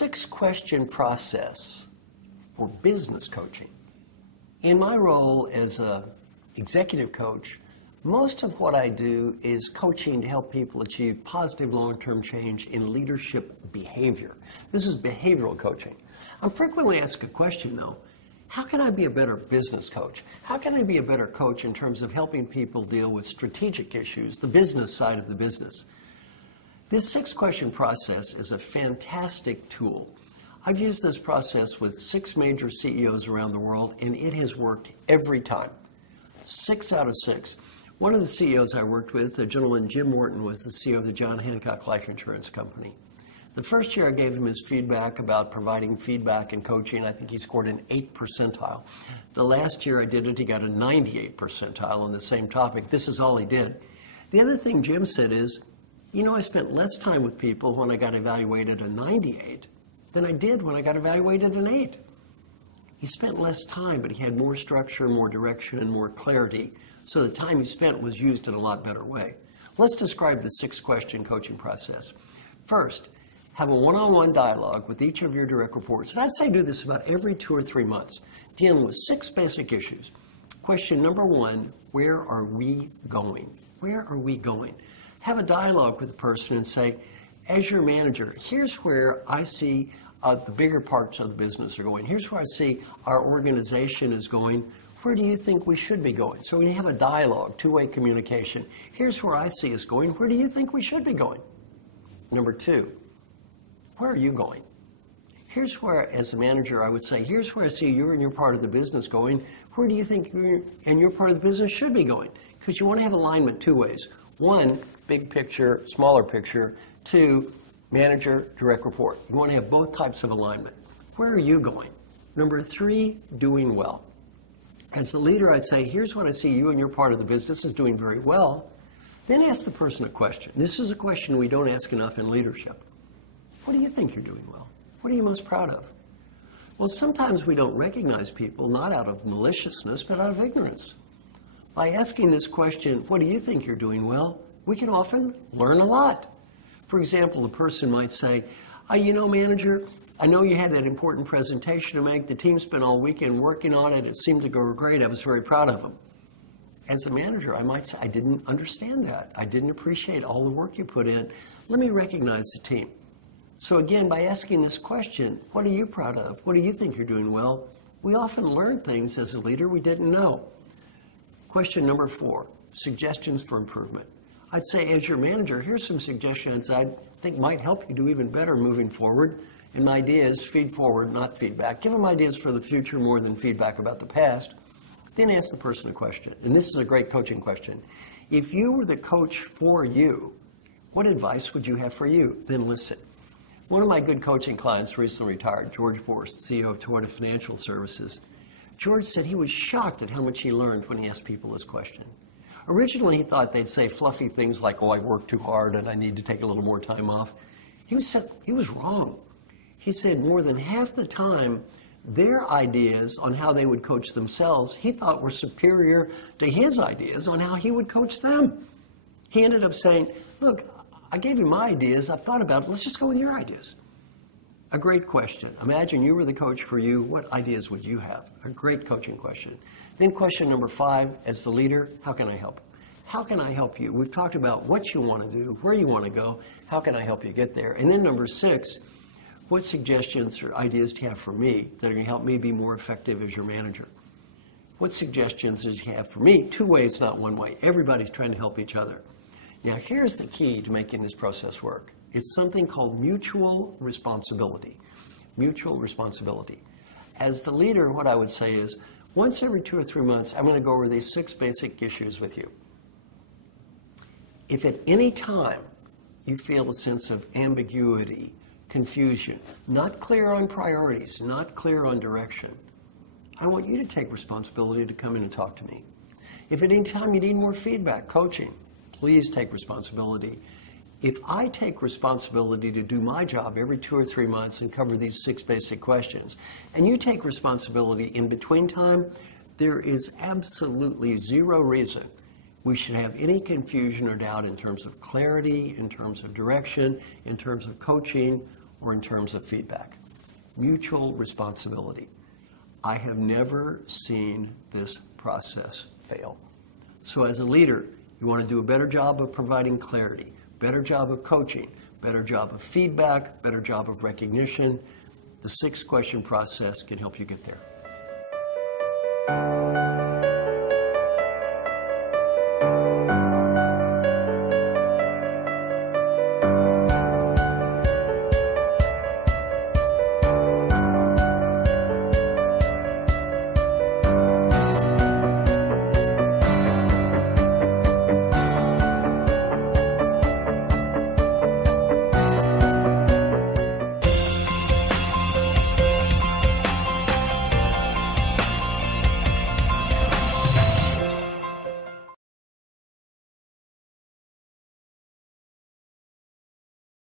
6-question process for business coaching. In my role as an executive coach, most of what I do is coaching to help people achieve positive long-term change in leadership behavior. This is behavioral coaching. I'm frequently asked a question, though. How can I be a better business coach? How can I be a better coach in terms of helping people deal with strategic issues, the business side of the business? This 6-question process is a fantastic tool. I've used this process with 6 major CEOs around the world, and it has worked every time. 6 out of 6. One of the CEOs I worked with, the gentleman Jim Morton, was the CEO of the John Hancock Life Insurance Company. The first year I gave him his feedback about providing feedback and coaching, I think he scored an 8th percentile. The last year I did it, he got a 98th percentile on the same topic. This is all he did. The other thing Jim said is, you know, I spent less time with people when I got evaluated a 98 than I did when I got evaluated an 8. He spent less time, but he had more structure, more direction, and more clarity. So the time he spent was used in a lot better way. Let's describe the 6-question coaching process. First, have a one-on-one dialogue with each of your direct reports. And I'd say do this about every 2 or 3 months, dealing with 6 basic issues. Question number 1, where are we going? Where are we going? Have a dialogue with the person and say, as your manager, here's where I see the bigger parts of the business are going. Here's where I see our organization is going. Where do you think we should be going? So when you have a dialogue, 2-way communication, here's where I see us going. Where do you think we should be going? Number 2, where are you going? Here's where, as a manager, I would say, here's where I see you and your part of the business going. Where do you think you and your part of the business should be going? Because you want to have alignment 2 ways. 1, big picture, smaller picture. 2, manager, direct report. You want to have both types of alignment. Where are you going? Number 3, doing well. As the leader, I'd say, here's what I see you and your part of the business is doing very well. Then ask the person a question. This is a question we don't ask enough in leadership. What do you think you're doing well? What are you most proud of? Well, sometimes we don't recognize people, not out of maliciousness, but out of ignorance. By asking this question, what do you think you're doing well, we can often learn a lot. For example, the person might say, you know, manager, I know you had that important presentation to make. The team spent all weekend working on it. It seemed to go great. I was very proud of them. As a manager, I might say, I didn't understand that. I didn't appreciate all the work you put in. Let me recognize the team. So again, by asking this question, what are you proud of? What do you think you're doing well? We often learn things as a leader we didn't know. Question number 4, suggestions for improvement. I'd say, as your manager, here's some suggestions I think might help you do even better moving forward. And my idea is feed forward, not feedback. Give them ideas for the future more than feedback about the past. Then ask the person a question. And this is a great coaching question. If you were the coach for you, what advice would you have for you? Then listen. One of my good coaching clients recently retired, George Borst, CEO of Toyota Financial Services. George said he was shocked at how much he learned when he asked people this question. Originally, he thought they'd say fluffy things like, oh, I worked too hard and I need to take a little more time off. He was wrong. He said more than half the time, their ideas on how they would coach themselves, he thought were superior to his ideas on how he would coach them. He ended up saying, look, I gave you my ideas, I've thought about it, let's just go with your ideas. A great question. Imagine you were the coach for you, what ideas would you have? A great coaching question. Then question number 5, as the leader, how can I help? How can I help you? We've talked about what you want to do, where you want to go, how can I help you get there? And then number 6, what suggestions or ideas do you have for me that are going to help me be more effective as your manager? What suggestions do you have for me? 2 ways, not 1 way. Everybody's trying to help each other. Now, here's the key to making this process work. It's something called mutual responsibility. Mutual responsibility. As the leader, what I would say is, once every 2 or 3 months, I'm going to go over these 6 basic issues with you. If at any time you feel a sense of ambiguity, confusion, not clear on priorities, not clear on direction, I want you to take responsibility to come in and talk to me. If at any time you need more feedback, coaching, please take responsibility. If I take responsibility to do my job every 2 or 3 months and cover these 6 basic questions, and you take responsibility in between time, there is absolutely 0 reason we should have any confusion or doubt in terms of clarity, in terms of direction, in terms of coaching, or in terms of feedback. Mutual responsibility. I have never seen this process fail. So as a leader, you want to do a better job of providing clarity, better job of coaching, better job of feedback, better job of recognition. The 6-question process can help you get there.